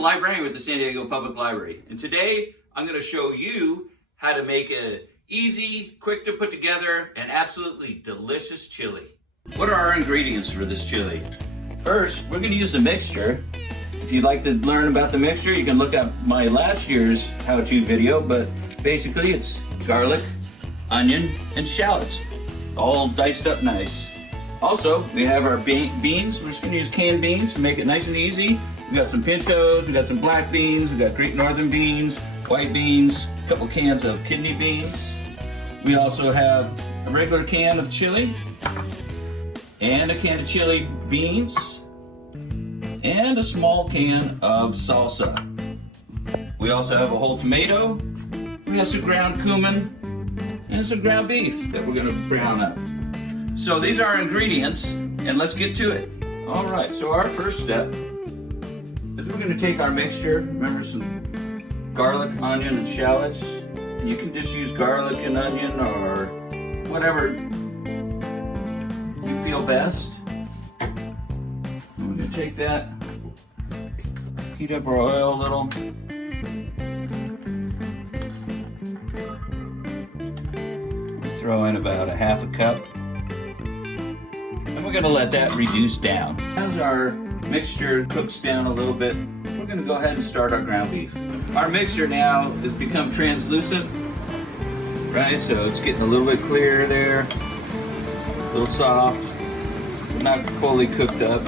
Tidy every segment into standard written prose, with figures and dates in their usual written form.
a librarian with the San Diego Public Library, and today I'm going to show you how to make an easy, quick to put together, and absolutely delicious chili. What are our ingredients for this chili? First, we're going to use the mixture. If you'd like to learn about the mixture, you can look up my last year's how-to video, but basically it's garlic, onion, and shallots, all diced up nice. Also, we have our beans. We're just going to use canned beans to make it nice and easy. We got some pintos, we got some black beans, we got Great Northern beans, white beans, a couple cans of kidney beans. We also have a regular can of chili, and a can of chili beans, and a small can of salsa. We also have a whole tomato. We have some ground cumin and some ground beef that we're going to brown up. So these are our ingredients, and let's get to it. All right, so our first step is we're going to take our mixture. Remember, some garlic, onion, and shallots. You can just use garlic and onion or whatever you feel best. We're going to take that, heat up our oil a little. Throw in about a half a cup. And we're going to let that reduce down. As our mixture cooks down a little bit, we're going to go ahead and start our ground beef. Our mixture now has become translucent, right? So it's getting a little bit clearer there, a little soft, but not fully cooked up.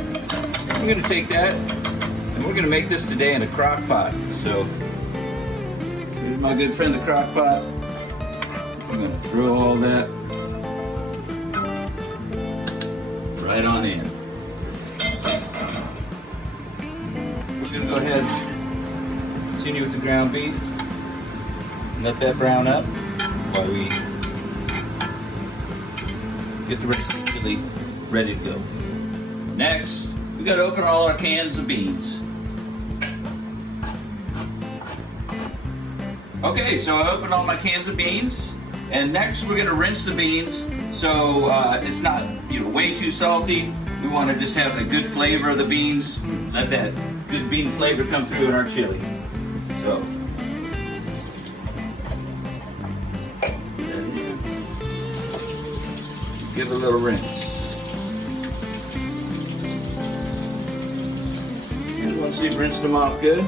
We're going to take that and we're going to make this today in a crock pot. So here's my good friend the crock pot. I'm going to throw all that right on in. We're going to go ahead and continue with the ground beef and let that brown up while we get the rest of the chili ready to go. Next, we got to open all our cans of beans. Okay, so I opened all my cans of beans, and next we're going to rinse the beans so it's not way too salty. We want to just have a good flavor of the beans, let that good bean flavor come through in our chili. So, give it a little rinse. And once you've rinsed them off good,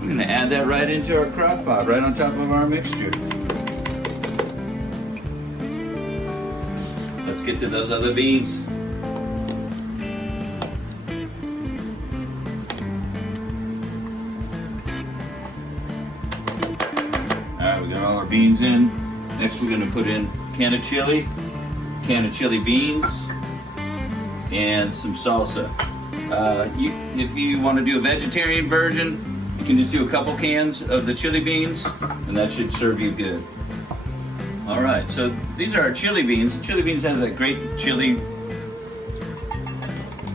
we're going to add that right into our crock pot, right on top of our mixture. Let's get to those other beans. Alright, we got all our beans in. Next we're going to put in a can of chili beans, and some salsa. If you want to do a vegetarian version, you can just do a couple cans of the chili beans, and that should serve you good. All right, so these are our chili beans. The chili beans has that great chili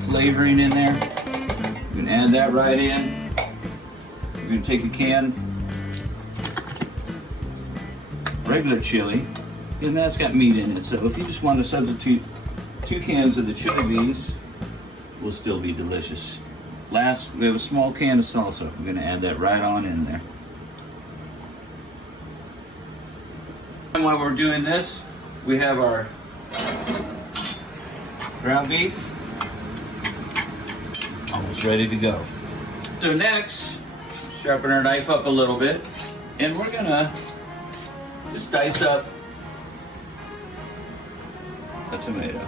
flavoring in there. We're gonna add that right in. We're gonna take a can, regular chili, and that's got meat in it. So if you just want to substitute 2 cans of the chili beans, will still be delicious. Last, we have a small can of salsa. We're gonna add that right on in there. And while we're doing this, we have our ground beef almost ready to go. So next, sharpen our knife up a little bit, and we're gonna just dice up a tomato.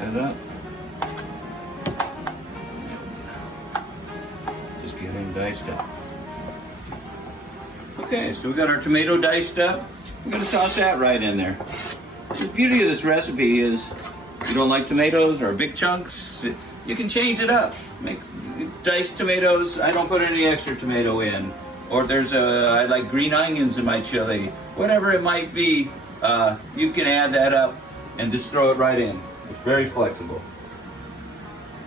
Cut it up. Just get him diced up. Okay, so we got our tomato diced up. We're gonna toss that right in there. The beauty of this recipe is, if you don't like tomatoes or big chunks, you can change it up. Make diced tomatoes. I don't put any extra tomato in. Or I like green onions in my chili. Whatever it might be, you can add that up and just throw it right in. It's very flexible.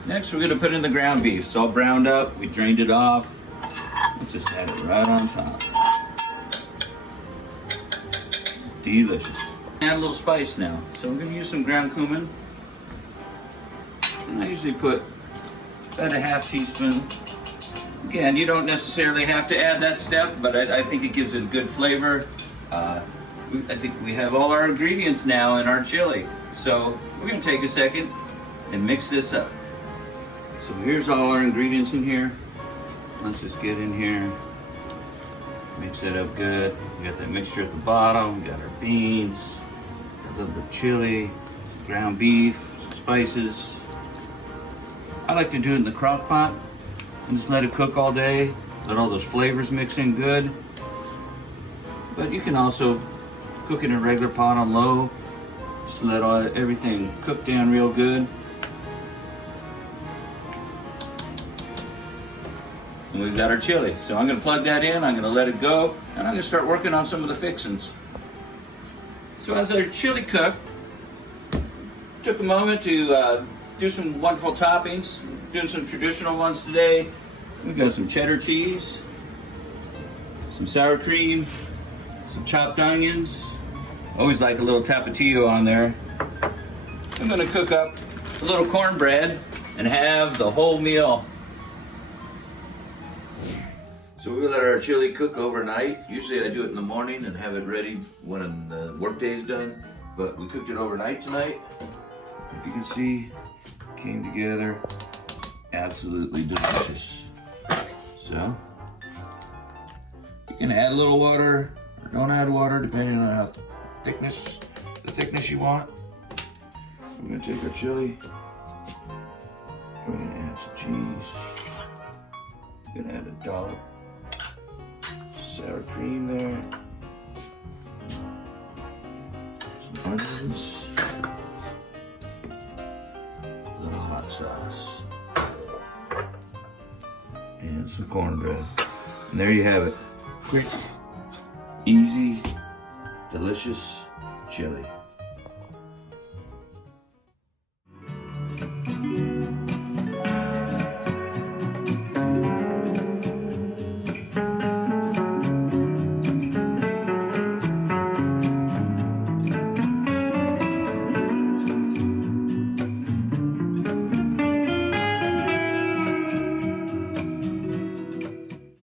Next, we're gonna put in the ground beef. It's all browned up. We drained it off. Let's just add it right on top. Delicious. Add a little spice now. So we're going to use some ground cumin. I usually put about a half teaspoon. Again, you don't necessarily have to add that step, but I think it gives it a good flavor. I think we have all our ingredients now in our chili. So we're gonna take a second and mix this up. So here's all our ingredients in here. Let's just get in here, mix it up good. We got that mixture at the bottom, we got our beans, a little bit of chili, ground beef, spices. I like to do it in the crock pot and just let it cook all day, let all those flavors mix in good. But you can also cook in a regular pot on low, just let everything cook down real good. And we've got our chili. So I'm gonna plug that in, I'm gonna let it go, and I'm gonna start working on some of the fixings. So as our chili cooked, took a moment to do some wonderful toppings, doing some traditional ones today. We've got some cheddar cheese, some sour cream, some chopped onions. Always like a little tapatio on there. I'm gonna cook up a little cornbread and have the whole meal. So we let our chili cook overnight. Usually I do it in the morning and have it ready when the workday's done, but we cooked it overnight tonight. If you can see, it came together absolutely delicious. So you can add a little water or don't add water depending on how the thickness you want. I'm gonna take our chili, we're gonna add some cheese, we're gonna add a dollop sour cream there, some onions, a little hot sauce, and some cornbread. And there you have it. Quick, easy, delicious chili.